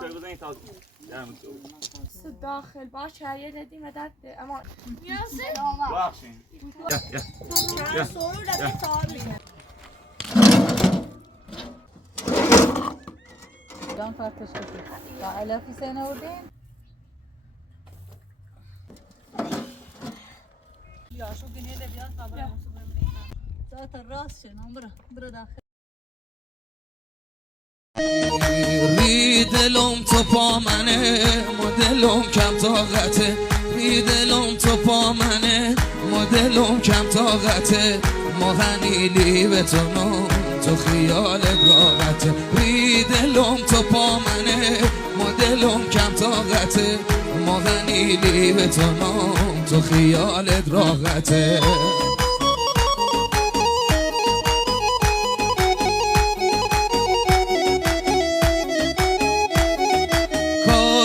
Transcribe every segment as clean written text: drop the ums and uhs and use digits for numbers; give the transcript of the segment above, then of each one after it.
سر بزنید تا داخل باشه یه دادی مدد اما بخشین یا سرور ده تابی جان فرتش کسی با علافی سه نوردین یا شو گنیده بیاد خبره موسو بمرینم ذات الراس شنم برو داخل ری دلم تو پا منه مدلم کم طاقته ری دلم تو پا منه مدلم کم طاقته مغنیلی به تو نم تو خیال راحته ری دلم تو پا منه مدلم کم طاقته مغنیلی به تو نم تو خیال راحته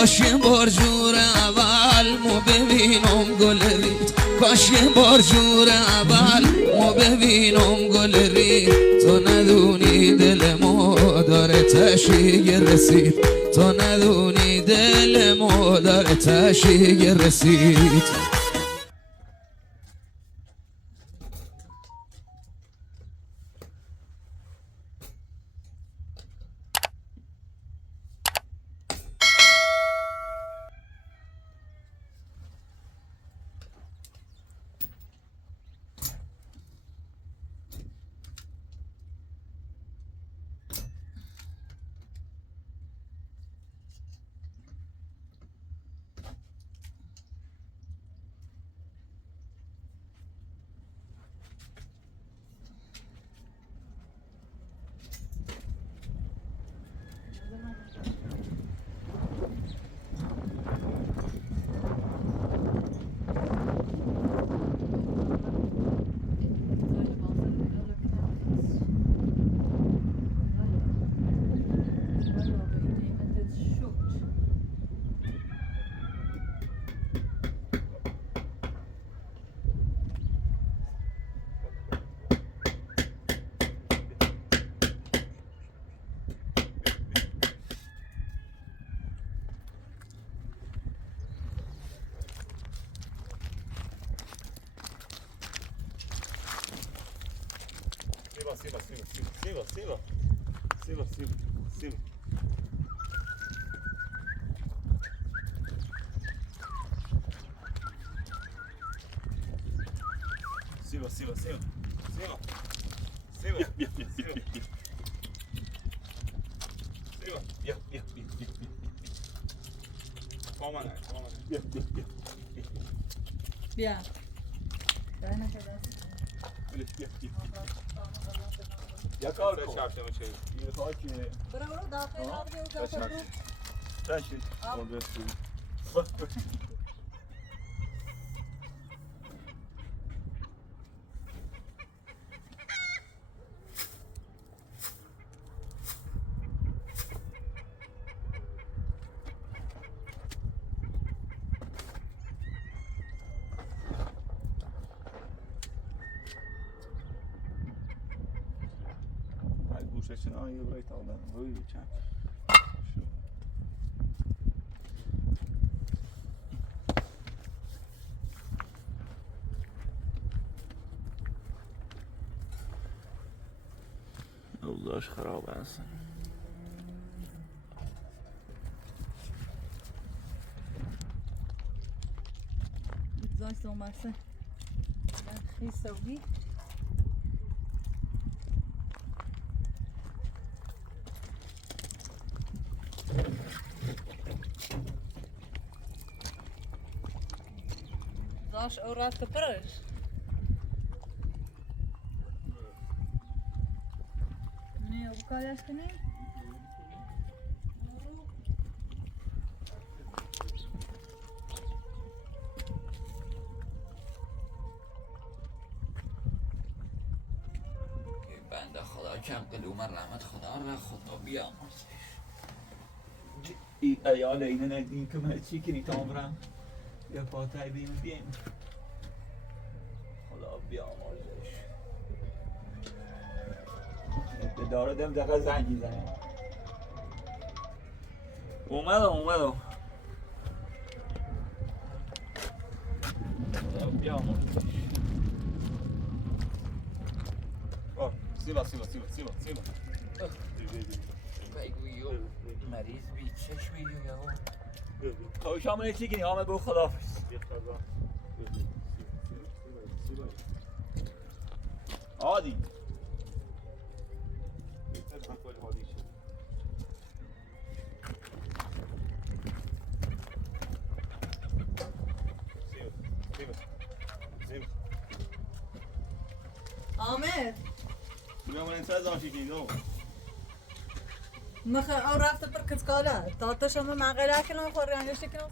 کاش یه بار جور اول مو ببینم گل رید کاش یه بار جور اول مو ببینم گل رید تو ندونی دل ما داره تشیه رسید تو ندونی دل ما داره تشیه رسید بیا یا کار کن یه خاکی برو داخل آب بیو داخل رو تشید گوشش نه یه برای تاولن روی چند اوضاعش خراب است زایست olmazsa خیلی Zaš urate prviš? Ne, ukaljaš te ne? بنده خدا کم قلوم رحمت خدا را خدا بیامرزش ایال اینه ندیم که من چی کنی کامرم یا پاتای بیم بیم خدا بیامرزش به داره دم دقیقه زنگی زنیم اومدم بیا سیبا بگویو مریض بی چشمی یا کاوشامون چی کنی حامد بگو خداحافظ عادی آمد بگم من انتظار زاشی کنی دو او رفته پر کتکاله تا شما مقاله کنم خوری انگشتی کنم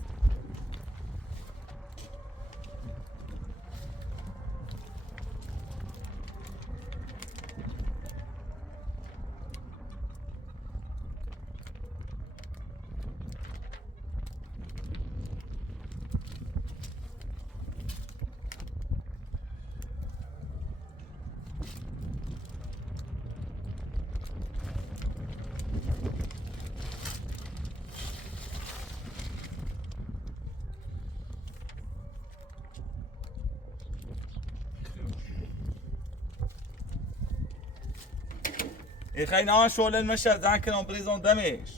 Ich habe noch schon einen Menschen denken und Brison Damisch.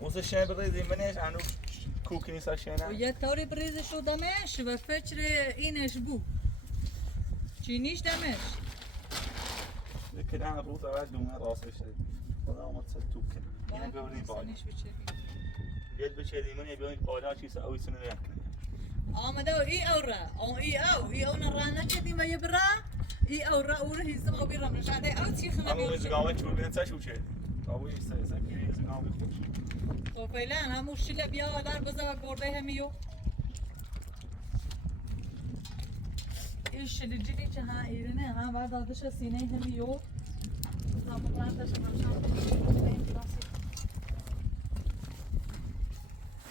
Muss ich schön bereden, wenn ich anruf کوکی نیست شینه. و یه طوری بریز شدمش و فکر اینش بو چینیش دمش لكن انا بروح اواعد دوما راسي شيء. والله ما تصدق كده. انا بوري بالا. يد بشري من يبيون بالا شيء سوي سنه ياكل. آمده و ای اورا ای اون رانه کدیم و یبرا ای اورا او هیچ ما بیرم نشده او چی خنده اما زگاوه چون بین تاشو چه. ابوی استرس کی زگاوه خوش. تو فعلا همون شیله بیا در بزا گرده همیو این شیله جدی که ها ایرانه ها بعد دادش سینه همیو همون راندش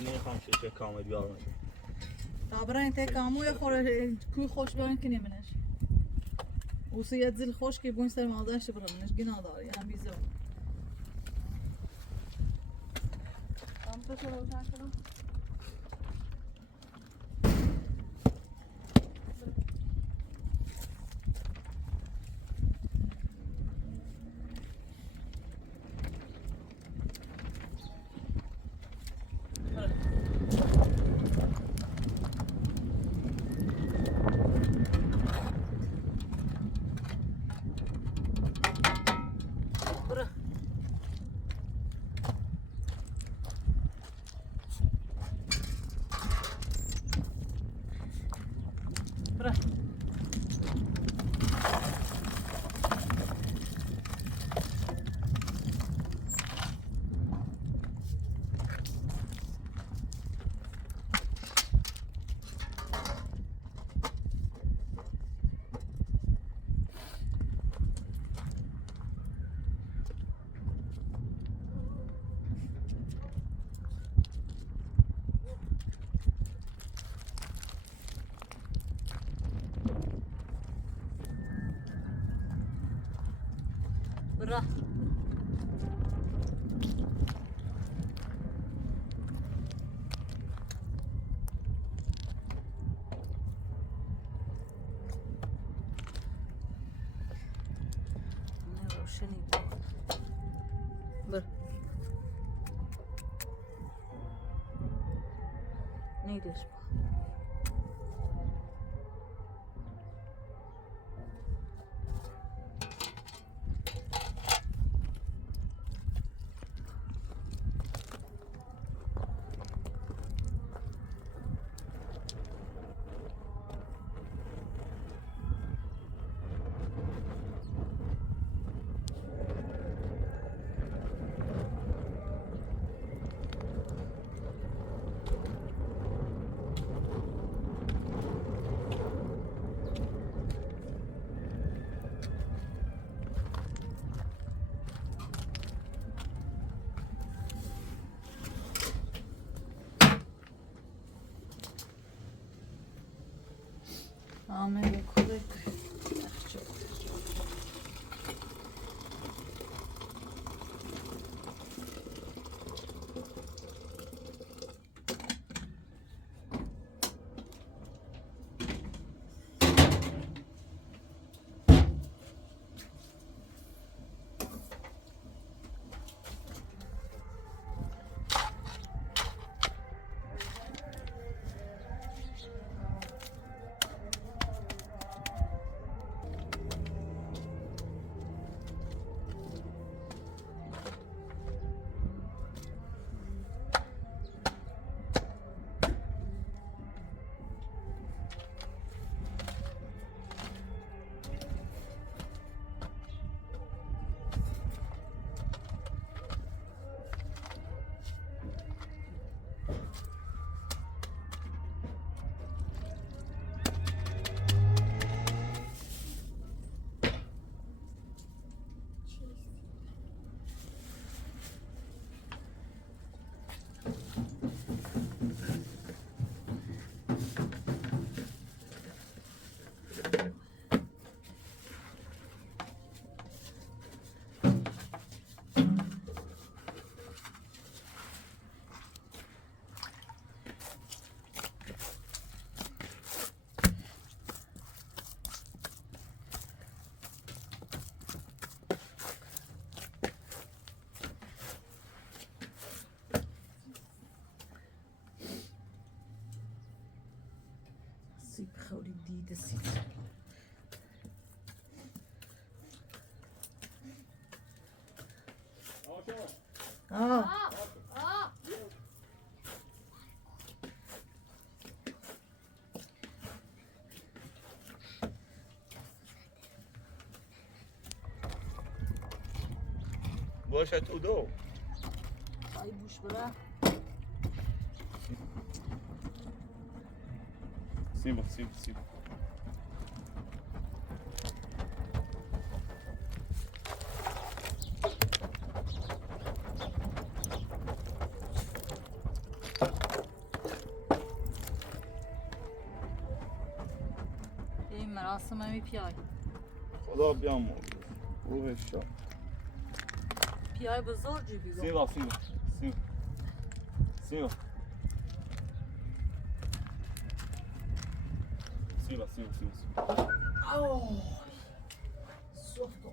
نمیخوام شیشه کامل بیارم. طبعا انت کامو یا خوره کوی خوش بیان کنی منش وصیت زل خوش که بون سر مادرش برامنش گنا داری هم بیزو تو چرا روشن کنم؟ برا روشنی بر نیدش خوری دیده سید آه باشد او دو ای بوش برا سیبا این مراسم همی پیای خدا بیامرز روحش شاد پیای بزرگی بیگو سیبا اوه سوختو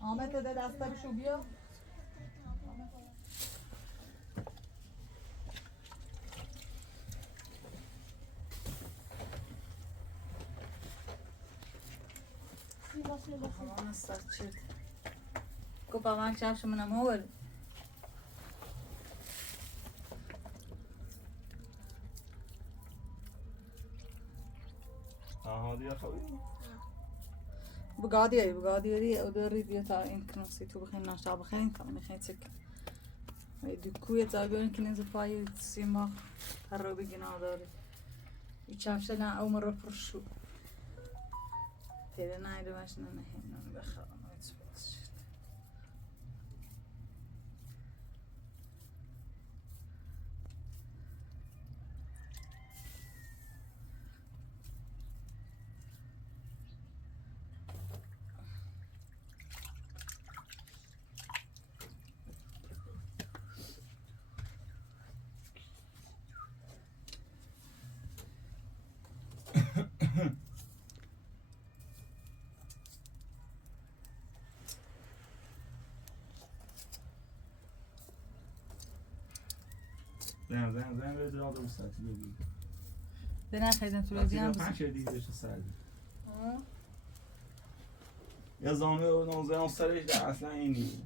آمد ده دسته بشو بیا Aman saçır. Kupavan çarşımına mı olur? هادي يا خوي بقادي ودوري بيتا إن كنسي تو بخين ناشا بخين كمان خين تك دكوية تابعون كنيز فاي تسيما هرو بيجنا داري يشافشنا أو مرة فرشو ترى نايد ماشنا نهينا بخلا ما يتسبس زن بده آدم ساعتی بگی به نخیدن تو رازی هم پنج دیگه چه سردی یا زامه و نوزه سرش در اصلا اینی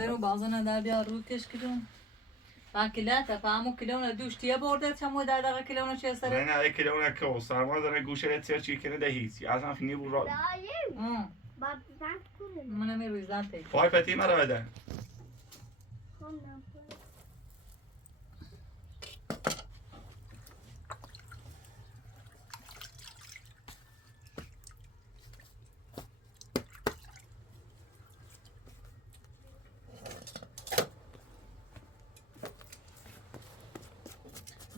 برو بازن در بیا رو کش کدوم با کلاته فهمو کلونه دوش تیه برده چمو در دقیقه کلونه چه سره نه نه کلونه که سرما داره گوشه را تیر چی کنه ده هیچی اصلا فینی بود را منم میروی زن تی پای پتی مرا بده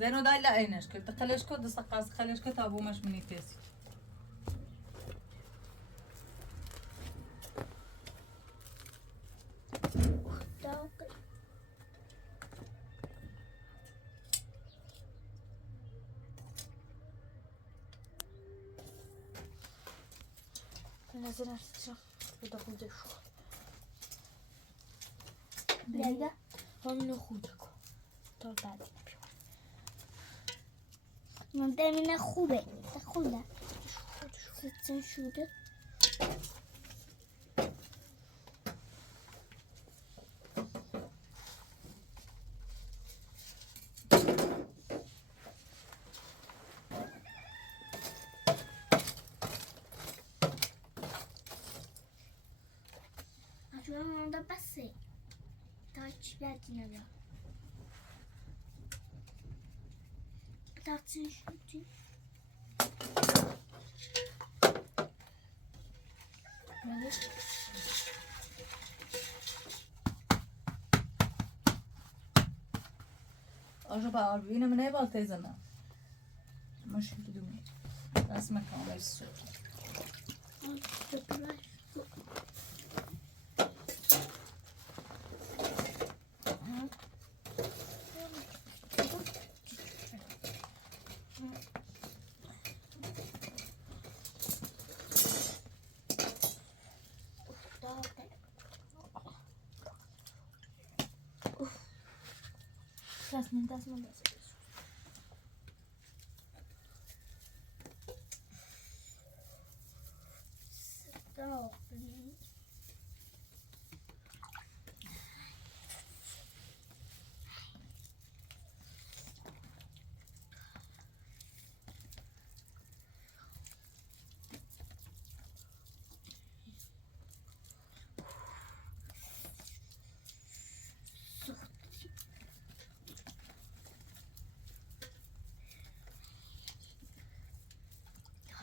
زينو داي لا اينش كنت خليش كود سقاس خليش كتابو مش مني تيسي نزل ارتشا ودخل دشو بيدا هم نخودكو تا بعد من خوبه خوبه ستن شده Agora não passei. Tá atividade lá. Tá sem chute. آجا با ببینم من نبال تیزنه مش بدونی دست مکان بایست دست من Stop.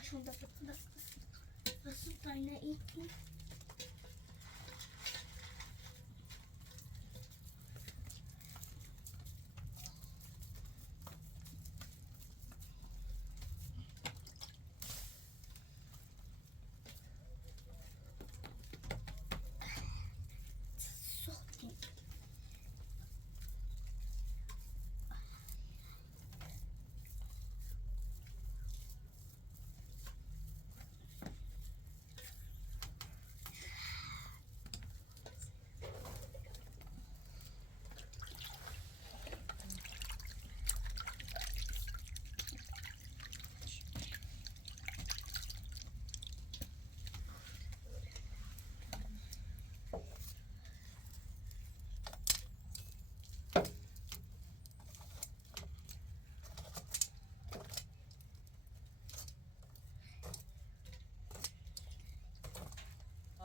Schon das ist deine Idee.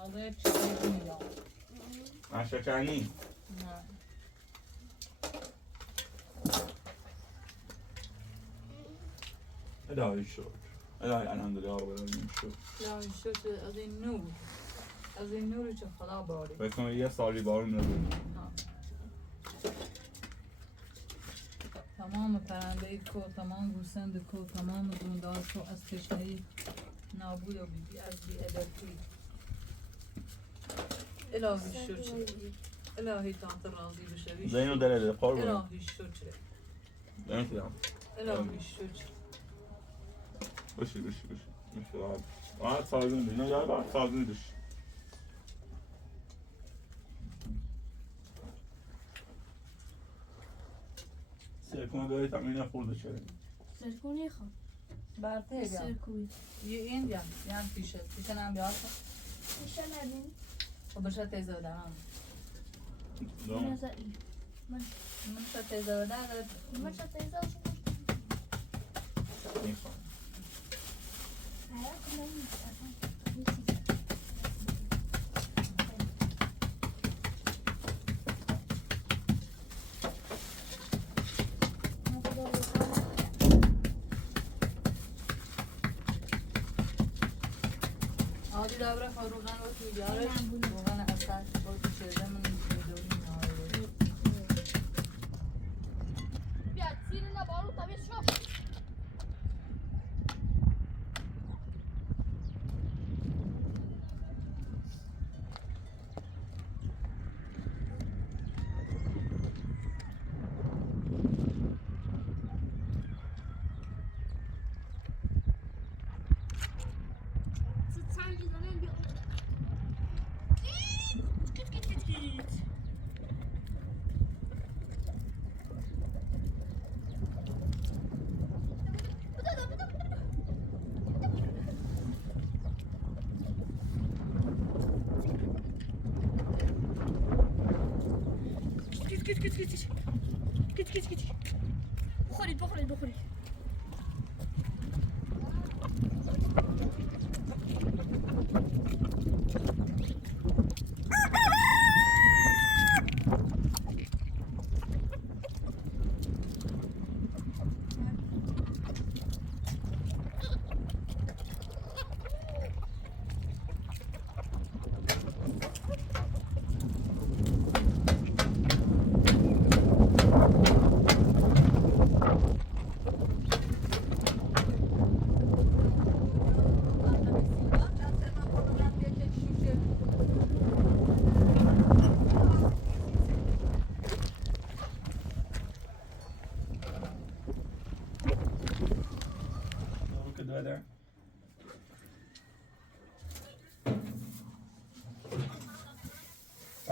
آقای چیزی میدام شکنی نه الهی الشكر الهی الحمدلله رب العالمین شکر الهی شکر از این نور از این نوری که خدا باری بکنم یه سالی بارون نبود تمام پرنده کو تمام گوسفند کو تمام دوندار کو از تشنه‌ای نابود و بی از بی ادبی الهی شکر الهی تانت راضی بشوی زینو دلده قربان الهی شکر نمیتونم الهی شکر بشی راحت سازون بشی نه یاد راحت سازون بشی سرکونه بیایی تمرین خورده شده سرکونی خواه برته بیان سرکونی یه این بیان بیان پیشه هم بیان پیشه نبین و بشه تیزه بده هم نزدی من شه تیزه بده من چه تیزه میخوام آدی دبره فروغن و توی جاره روغن اصل با شده من میدونی نهاره بیاد سیر نبارو تمیز شو Git. بخورید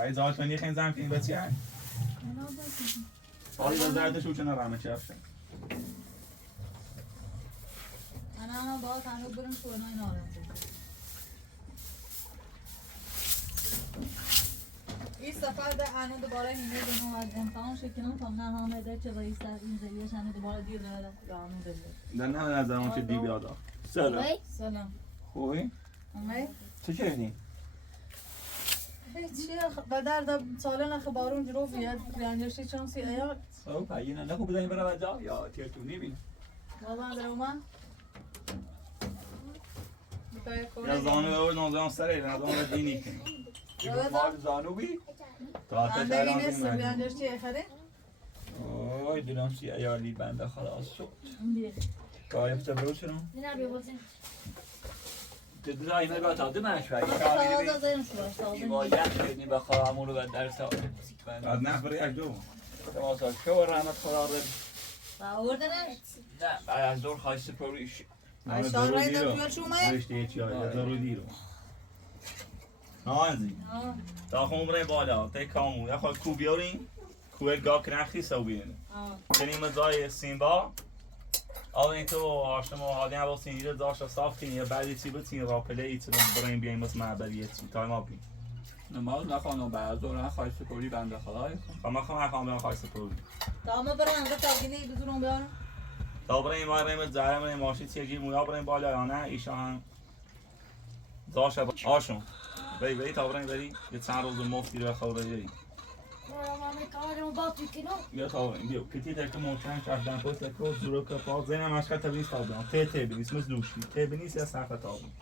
بعد زال کنی خیلی زن کنی بچی هن حالی بزرده شو چنه رامه چه افشه انا باید هنو برم تو اینا این آرم این سفر ده انا دوباره اینه دنو از امتحان شکنم تا نه همه ده چه باید سر این زیش هنو دوباره دیر داره یا همون داره در نه از زمان چه دی بیادا سلام سلام خوبی؟ امی؟ چه کردی؟ هیچی به درد سالن اخبارون جلو بیاد بیانجرشی چانسی ایاد خب پایینا نخو بزنیم برم اجا یا تیرتونی بین بابا در اومن یا زانو به نوزان سره نظام دینی کنی ایگون مال زانو بی تا آتش بندگی ایران نیستم دیم بیانجرشی ایخره اوی دلم سی ایالی بنده خلاص شد بیه قایب تبرو چرا؟ نه بیا بازی تدرا اینا با تازه مشوری تازه زیم شو تازه با یک کنی بخواه همون رو در سال بعد نه برای یک دو تماسا شو رحمت خدا رو آوردنش نه بعد از دور خواهی سپرویش ای شارای دم بیار شو مای رشته چی های دارو دیرو نازی تا خون برای بالا تا کامو یا خواهد کو بیارین کوه گاه کنخی سو بیرین کنیم مزای سیمبا اول تو آشتم و حالی هم با سینیره داشت صاف کنی یا بعدی چی بتین راپله ای چون برای بیایم بس معبریه چی تا ما بیم نماز نخوانم بعد از دور خواهی سپروی بنده خدای اما خواهم اخوام بیان خواهی سپروی تا ما برم انگار تاگینه ای بزرون بیارم تا برای ما برای زهره برای ماشی چیگی مویا برای بالا یا نه ایشان هم داشت آشون بری تا برای بری یه چند روز مفتی رو بخواه بری مامان کارم با تو کنم بیا تا برای بیا کتی تک محکم کردن پس تک زورو کپا زنه مشکل تبینیست تا بیان ته بینیست مثل دوشتی ته بینیست یا صفحه تا بیان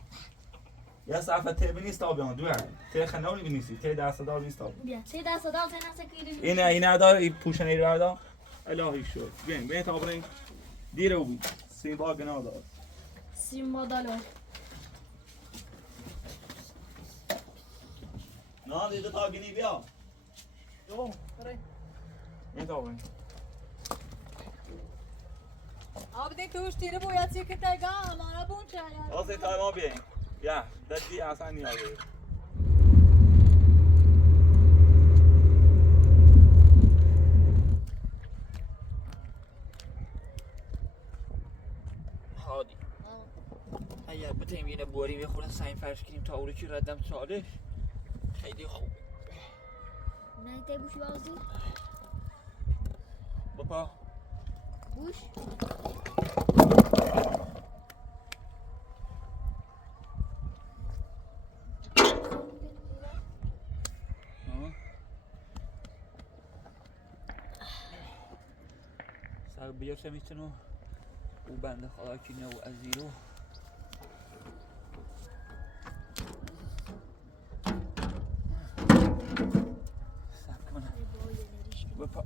یا صفحه ته بینیست تا بیان دو هر ته خناولی بینیستی ته دست دار بینیست تا بیان بیا سه دست دار سه نسکیری اینه دار این پوشنه ای رو دار الهی شد بین تا برای دیره او بود سیمبا گناه دار سیما دالو نه دیگه تا گنی بیا جو برای این تا برای آب دی توش تیره باید سی که تگا همانا بون چه واسه تا ما بیاین یا دادی اصلا نیاده هادی اگر بتونیم یه بوریم یه خورده سعیم فرش کنیم تا اونو که ردم چالش خیلی خوب نه تی بوش بازی بابا بوش سر بیارشم میتونو او بنده خدا که نو از زیرو سب کنم بپا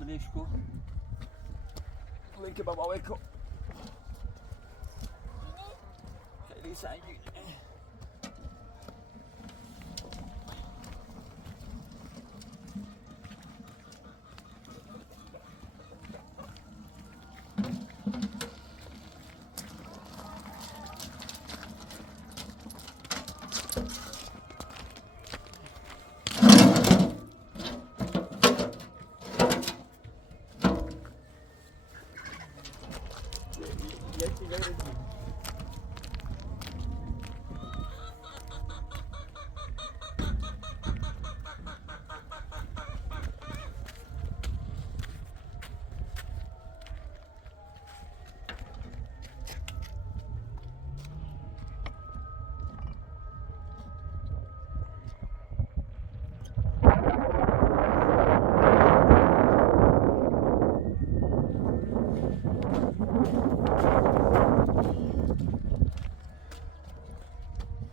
بلشکو بلکه بابا بکن خیلی سنگینه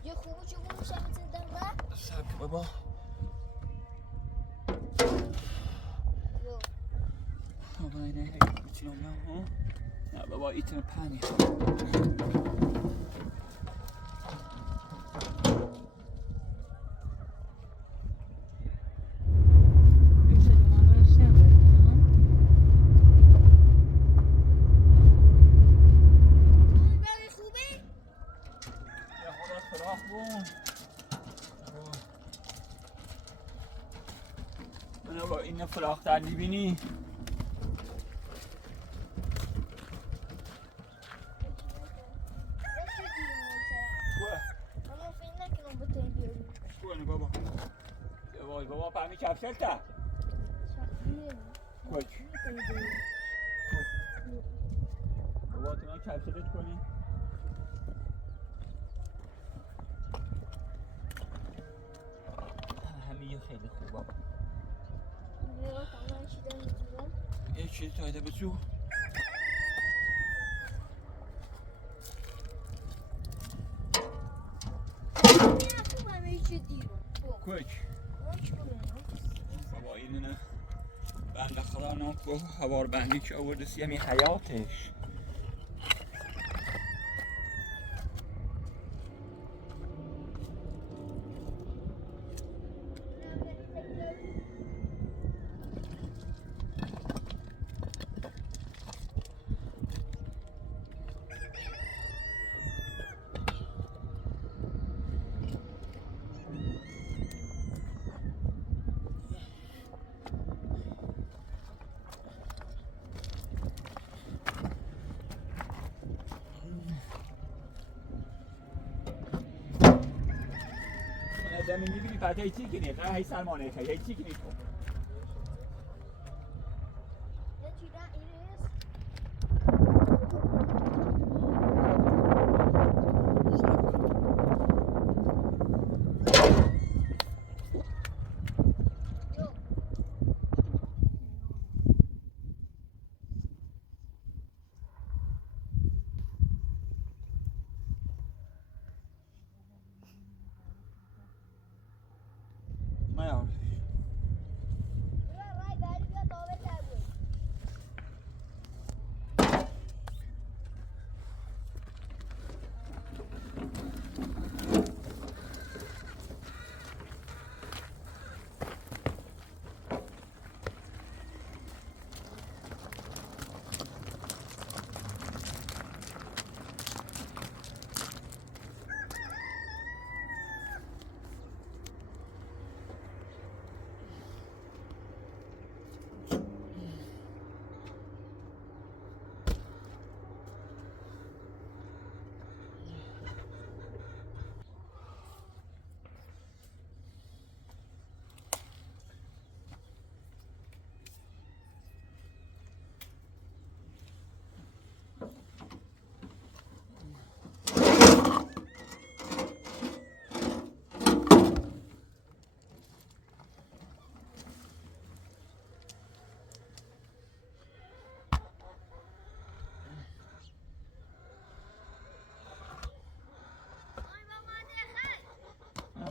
یه خوبه چه بوم شمیتین دم با سب بابا یو بابا اینه میتونم ها نه بابا ایتن پنی خوبه؟ یه خدا فراخ بون منو با این فراخ در میبینی اما فکر نکنم بتونی بیاری. کنی بابا وای بابا پهمی کفشل تا کوچ بابا تو من کفشلت کنی همین خیلی خوب بابا یه چیز تایده بچو کوچ بابا اینه نه بنده خدا ناکو هوار بندی که آورده سیمی حیاتش زمین میبینی بعد هیچی کنی نه هی سلمانه خیلی هیچی کنی تو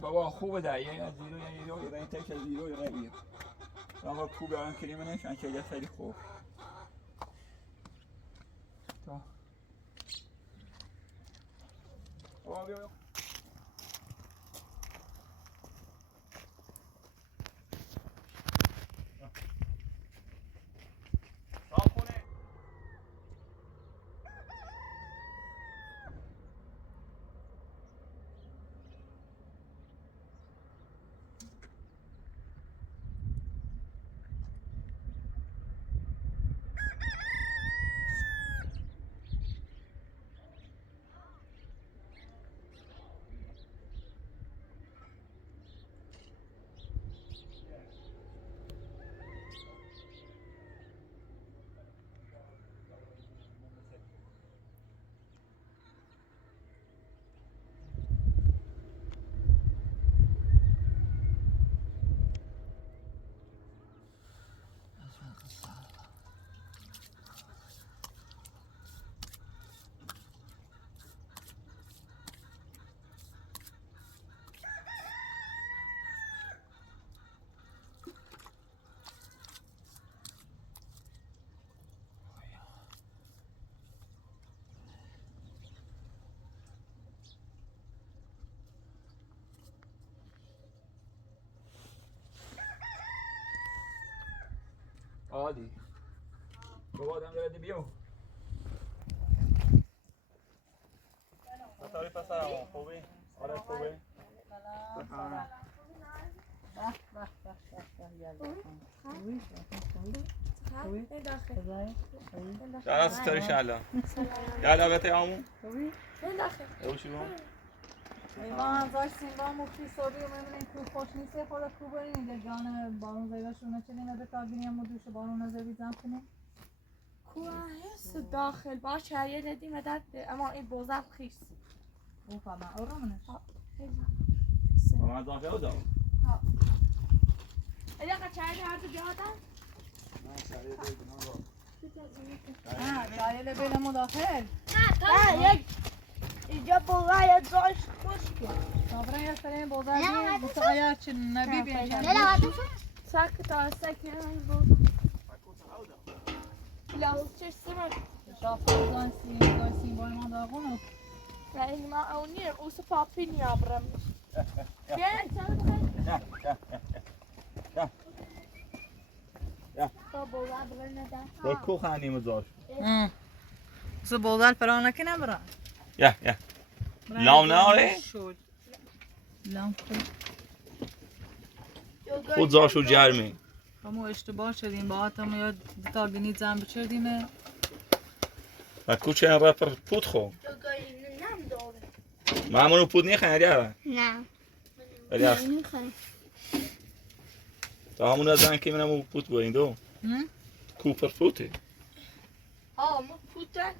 بابا خوبه ده یه از زیرو یه رو یه تک از زیرو یه غیبیه آقا خوبه هم کلیمه نشن که خیلی خوب تا بابا بیا عادی بابا آدم داره بیو طوری پسرم خوبی؟ آره خوبی؟ شهلا ستاری شهلا یالا بته آمون؟ اوشی بام؟ ایوان داشتیم با مفتی صبحی و میبینیم که خوش نیسته خدا خوب بریم اینجا جان بارون زیباشون نچنیم به تابینیم و دوش بارون نزدی زم کنیم کوه هست داخل باش هریه دادیم و داد اما این بوزد خیست او فهمه او رو منش من داخل او دارم اینا قچه هر دو بیادن؟ شایل بین مداخل نه یک اینجا بوزد داشت خوش کرد صابره یا سرین بوزد نیه بسه آیا چه نبی بین ساکت ساکت این بوزد لاس چه سمت شافر دانسیم بای من داغونو نه این ما اونیر اوس پاپی نیابرم بیاین چند بخیر با بوزد برنه با کو خانیم زاش بسه بوزد پرانه که نبرن یا لام ناره؟ لام خود زاشو جرمی همو اشتباه شدیم با هم یاد تا گنی زن بچردیم و کوچه این رپر پود خو نم داره معمولو پود نیخن یاره نه ولی اخ تا همون از زن که منمو پود برین دو کوپر پوته مو پوته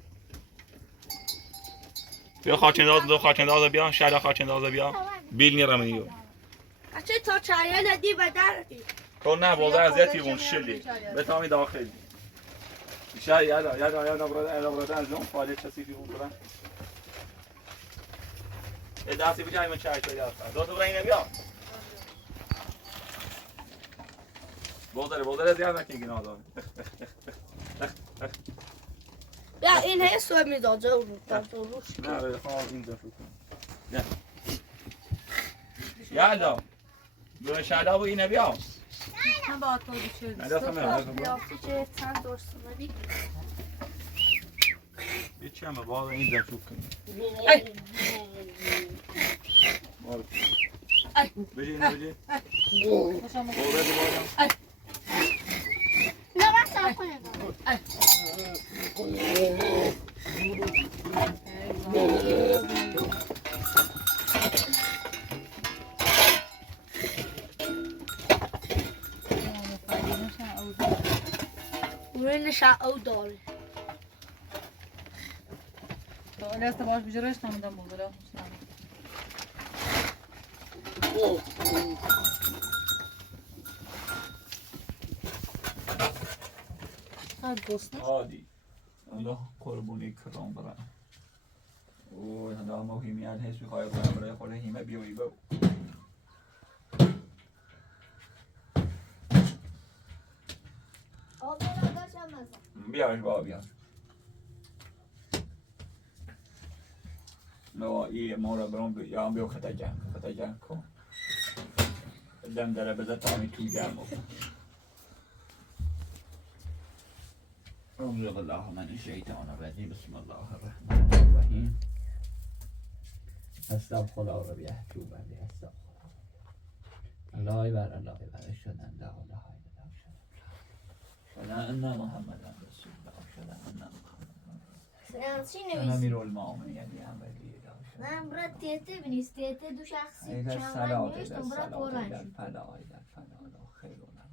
بیا خاچنداز دو خاچنداز بیا شهلا خاچنداز بیا بیل نیرم نیو اچه تا چایه ندی و در کن نه بوزه ازیتی بون شلی به تامی داخلی بیشتر یادا براده از اون فعالی چسیفی بود برن یه دستی بجای من چای تو یاد دو تا برای اینه بیا بوزه زیاد نکنی گناه داره بیا این هی سوه میدازه رو نه به خواه اینجا شو کن یادا دو شهلا بود اینه بیا من با تو بچردیم بیا چه چند درست اومدی یه چی همه باید اینجا شو کنی بجی اینه بجی بوزه دی باید نه من سر کنیم نشا او داره ولی از باش بجرش نمیدم بودم عادی الله قربونی کرام برم اوه هنده ما هیمیان هیچ بخواه برم برای خود هیمه بیوی بو بیاش با بیاش نوا ای ما را برام یا بیو خطا جمع کن دم داره بذار تامی تو جمع کن أعوذ بالله من الشيطان الرجيم بسم الله الرحمن الرحيم استغفر الله ربي أحجوب علي استغفر الله أكبر الله أكبر أشهد أن لا إله إلا الله أشهد أن محمدا رسول الله أشهد أن محمدا أنا أمير المؤمنين يعني عملي من برات تيتي بنيس تيتي دو شخصي إذا كان الصلاة ما إذا يشتم برات الصلاة ورانش إذا الفلاح إذا الفلاح لا خير لنا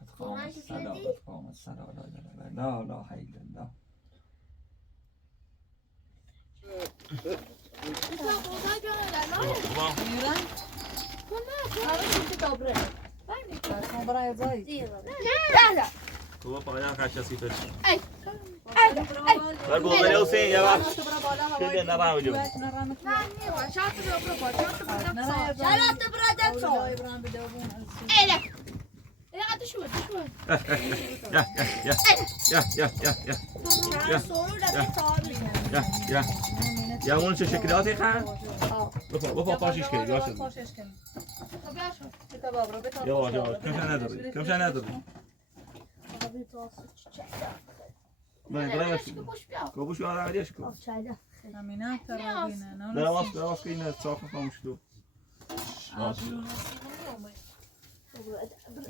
قد قام ورانش الصلاة فيدي؟ قد قام الصلاة لا إله إلا الله برای زایی تو پایان کاشی فش ای بر بوزه حسین یا وقت شده نرام جو شالات برادت سو ایلک ایلک تو شو یا سورو لگه تابی یا اون چه شکلاتی خان بپا پاشیش کنی باشه یواش یواش کمش نداری آبی تاسو چیچه برای کبوش بیا گوش بیار علیش کو آب چایده همینه ترابینه نه دراز که این صاف خاموش تو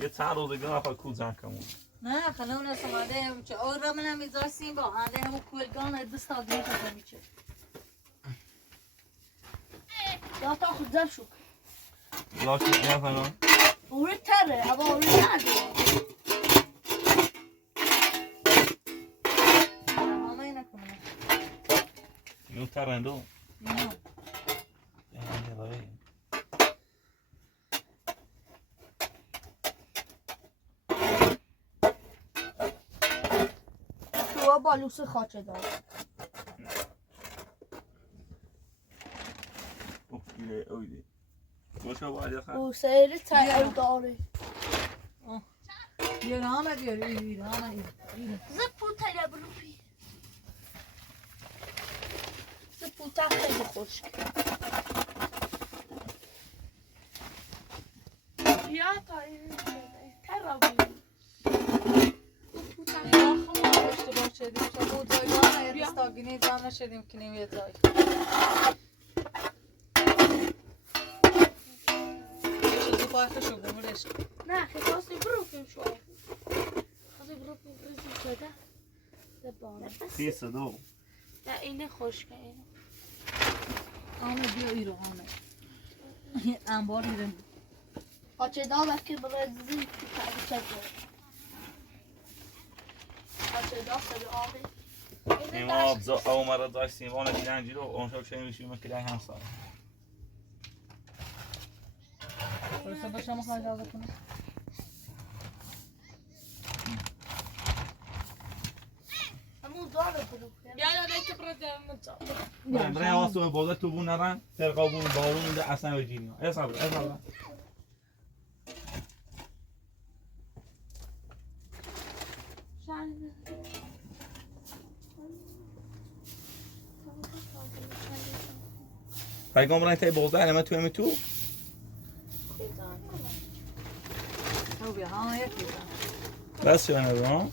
یه چند روز دیگه نفر کوزن کمون نه خلون اسماده چه اور را منم میذارسیم با هنده همو کولگان دست آگه تا میشه یا تا خود زر شو لاش نه فلان اوری تره اما اوری نده همه اینه کنه اینو ترندو نه یه برای تو بالوس خاچه دار اویدی گوشو باید خواهد او سیری تایل داره یه نامه بیار ایره نامه ایره زپو تایل بلوپی زپو تا خیلی خوشک بیا تا این ترابی اشتباه شدیم شما جایگاه یه دستاگینی جمع نشدیم که نیم یه جای شدو پایخ شو گمرش نه خیلی بروکیم شو خیلی بروکیم ریزی شده زبانه تیس دو نه اینه خوشکه اینه آمه بیا ایرو آمه انبار ایره خاچه دار وقتی برزی که چه خاچه دار سبی آبی ایما اومده داشتیم آنه دیدنجی رو اونشا چه میشیم که هم سال برسه باشم خواهد آزا کنم همون داره بروکیم یا که برده برای آسو بوده تو بون نرن ترقابون بارون ده اصلا و جیرین ها صبر پیغمبران تای بوده علمه توی تو او بیا ها یکی بس شو نبی ها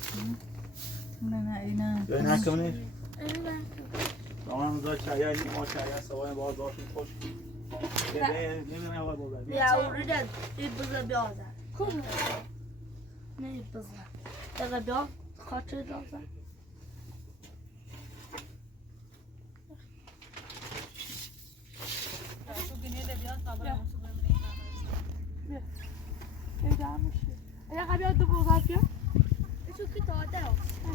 نه اینه یا نکنیش زمان داشت چایی این ما چایی سوای باز داشتیم خوش نمیدونم اول بوده یا اوریدن این بزر بیازن کن نه بزر دقیقه بیا خاطر دازن پیدا میشه اگه قبیات دو بزر بیا ایشو که داده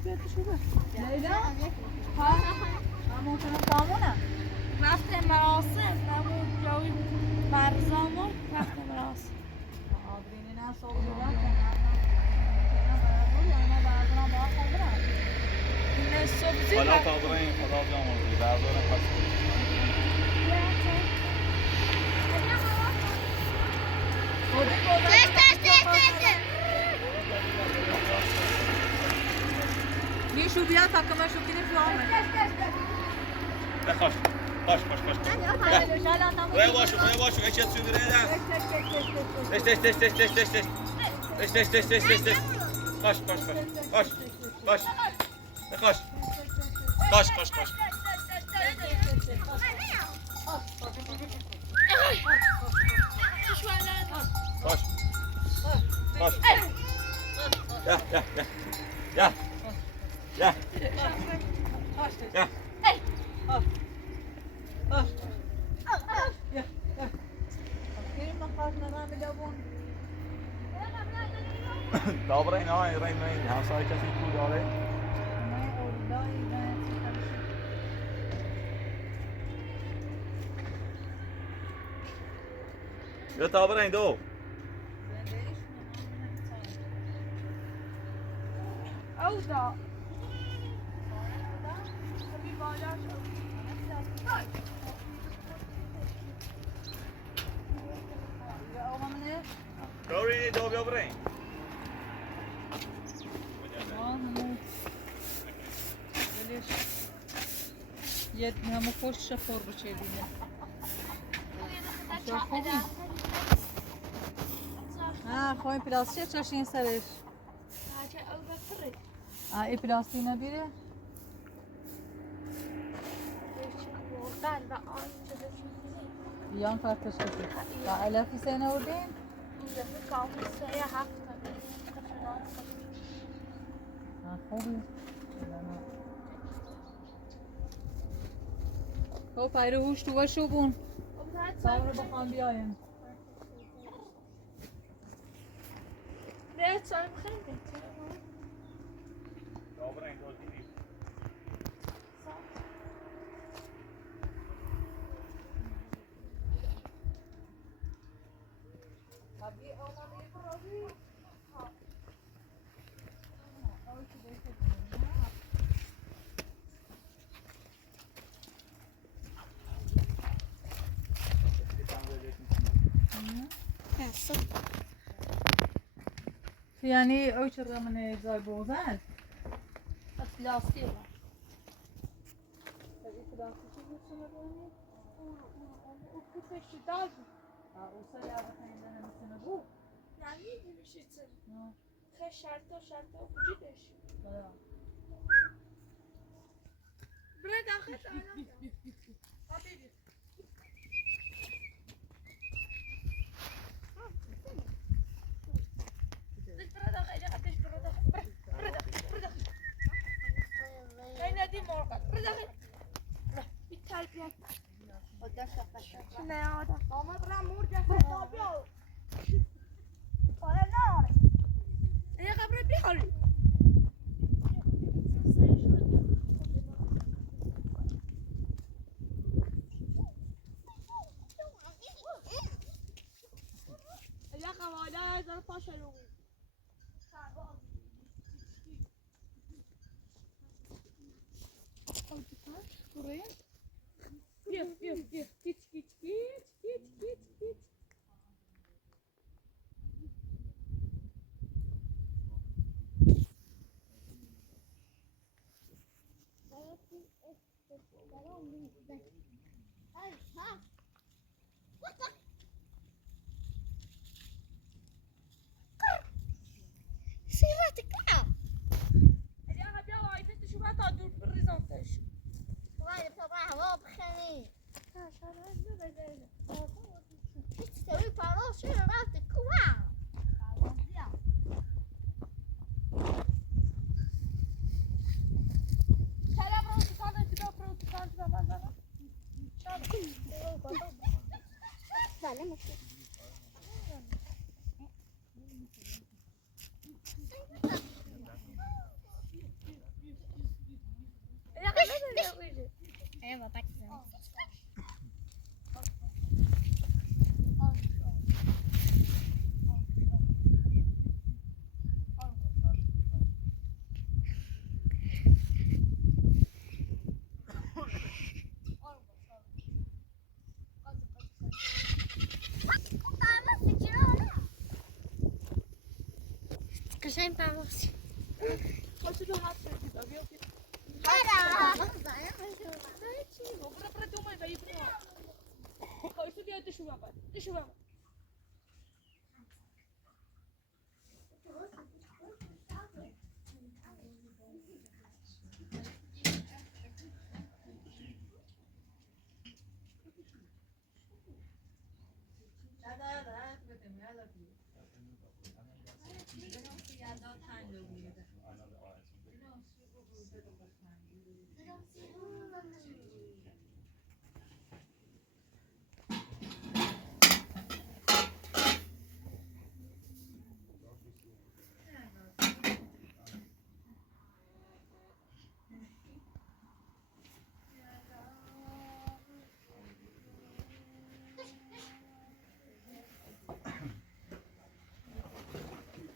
بیا تو شده لیلا ها همون کنم کامونه رفت مراسم نمون جاوی مرزامون رفت مراسم آبرینی نه صبح بودم این سبزی حالا تا برای خدا بیاموزی بردارم پس نیشو بیا تا که من شکینی فیامه بخواش باش روی باشو اچه سوی بیره دش باش بخواش باش یا دابره اینا این همسایه کسی کو داره یا دابره این دو او دا بی بالا کوری دو بیا برین یه همه خوش شفار بچه دیگه خواهیم پلاستیک چشین سرش ای پلاستیک نبیره قلب آن شده بیان کارتش کسی و علفی سه نوردین این دفعه کامل 3-7 خوبی خب پیره هوش تو باشو بون سام رو بخوام بیایم نه چای بخیر Dobra, então aqui. یعنی او چرا من جای بوزن پلاستیک او سه یا بخیندن مثل نبو نمیدونی چی خیلی شرطا وجودش بره داخل حبیبی بره داخل قدش بره داخل بره داخل نه ندی مرغ بره داخل بیتر بیاد نه آدم ماما برا مور جفت تابیو آره نه یه قبره بیخالی یه قواله هزار پاش روی Git. قشنگ پرواز خودتو به حد بگید آبی آبی چی؟ برو تو مای بایی برو خواهیستو بیا دشو بابا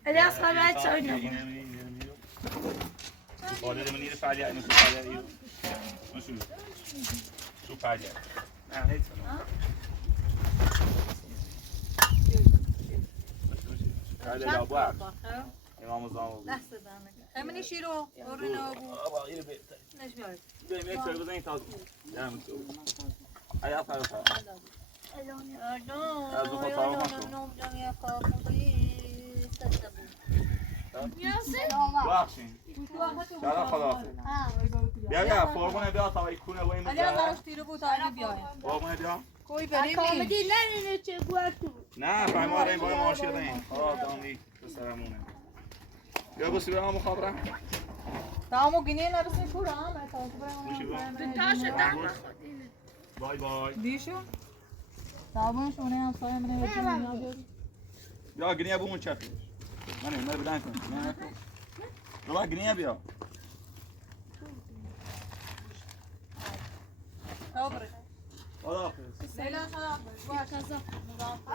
Aliás, خبرت شاید نبود Olha, menina falha, não falha aí. Não chupa. Chupa já. Ah, é isso não. Olha lá, boa. Vamos lá. لحظه دارم خیلی شیرو اورنا ابو Aba, ele vem. نشمیاد Vem, vem, que eu vou tentar. Já, muito. Aí a fala. بخشین شرا خداحافظ بیا فرمونه بیا تا ایکونه و این علی از براش تیره بود علی بیایم فرمونه بیا کوی بریم کامدی نرینه چه گوشتو نه فهماره این باید ماشی داریم دامی بسرمونه بیا بسی بیا مخابره تمامو گینه نرسیم پورا هم تاشه دم بای بای دیشو تمام شونه هم سایه منه بچه بیا گنیا بومون چطور من بدن کن بیا گنیا بیا خبره خداحافظ لیلا خداحافظ باش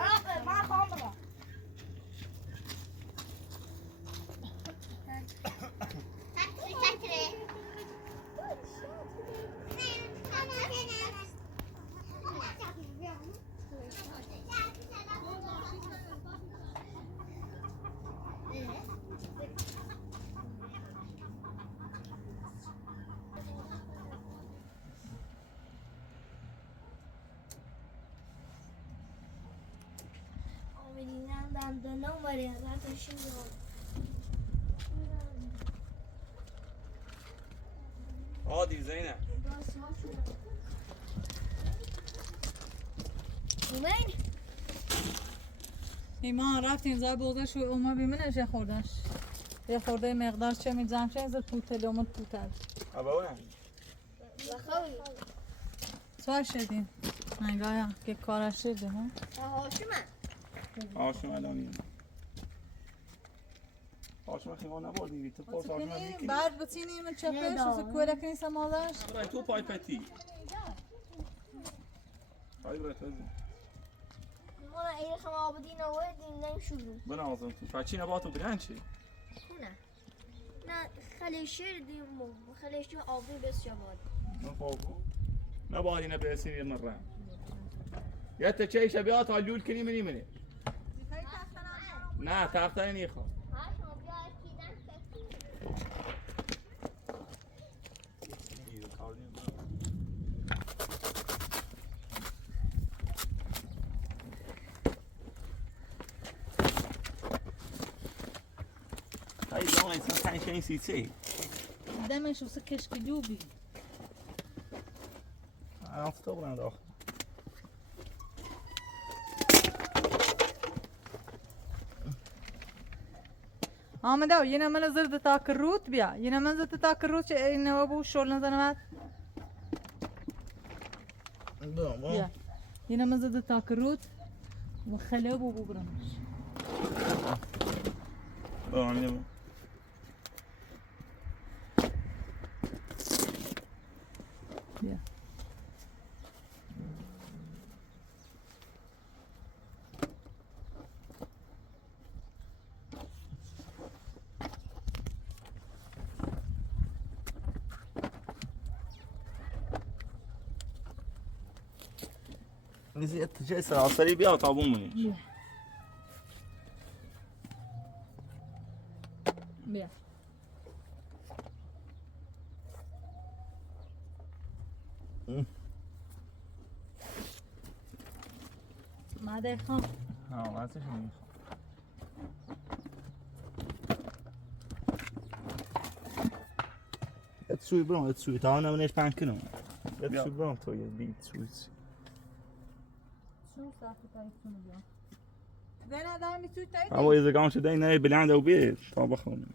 ما خواهم برم não Maria, lá tá xingando. عادی زینه وين؟ ایمان رفتیم زای بودش و اوما بیمنش یه خوردش یه خورده مقدار چه میزم چه از توتل اومد توتل ابونه بخوي سوال شدیم نگاه که کارش شده ها هاشم الان هاشم خیلی نبودی تو پاس هاشم میکی بعد بتینیم چپش از کوله کنی سمالش برای تو پای پتی های برای تو وانا ايه خما بدين وين نمشوا بنازم تو فاچی نباتو برن چی هنا نا خلي شير دي مو خلي شو آبی بس شباد نفوقو نبادی نبیسیم یه مره یا تا چه شبیات هالجول کنی منی نه تختنی نیخوام هاي دام انسان تنشه این سیچه دمش وسه کشک جوبی الان تو برند آخر آمده و یه من زرد تاک روت بیا یه من زرد تاک روت چه این ابو شول نزنم بیا یه من زرد تاک روت و خلاب و برمش بامینه بیا نیزی اتجاه سراسری بیا تا بومونی بیا بیا ماده خان ها واسه شو اتسوی برام اتسوی تا اون نمیش پنکنم اتسوی برام تو یه بیت سوی شو ساعتی تایتون بیا زين هذا ميسوي تايت اما اذا قام شدين ناي بالعنده وبيت طب بخون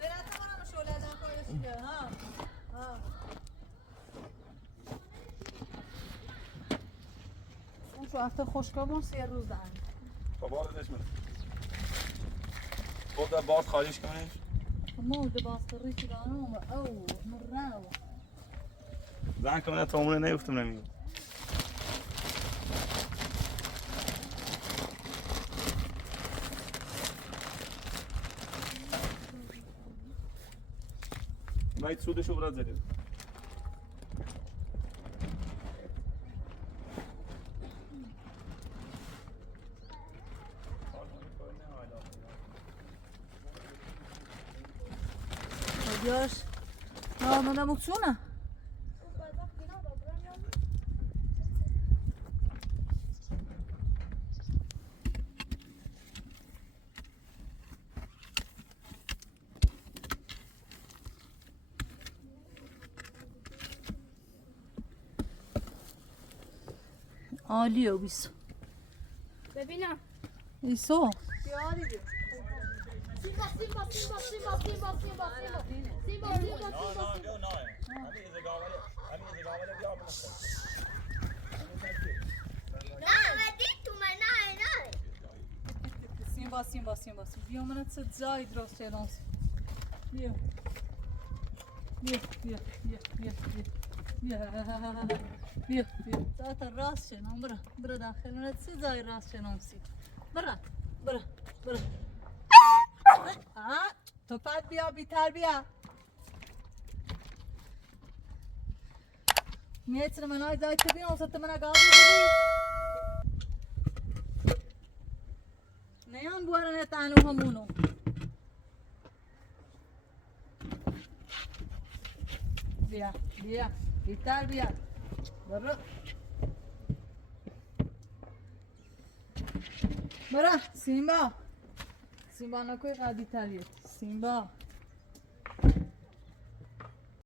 زين هذا ما مش ولا هذا كويس ها ها شو هفته خوشگاه 3 روز دارن خب آردش من خود باز خالیش کنیش مود باستری که دارم او مراو زن کنه تا اون نیفتم نمیگم باید سودشو برات زده Adiós. No, no damos una. عالیه بیسو ببینم ایسو سیمبا بیا من چه جای درست شدم بیا تا راست شدم برا داخل من چه جای راست شدم سی برا تو پد بیا بیتر بیا میتونه من های جای تبین اوسط من گاهی نیان بوارن تانو همونو بیا بیتر بیا برا سیمبا نکوی قدی تریه سیمبا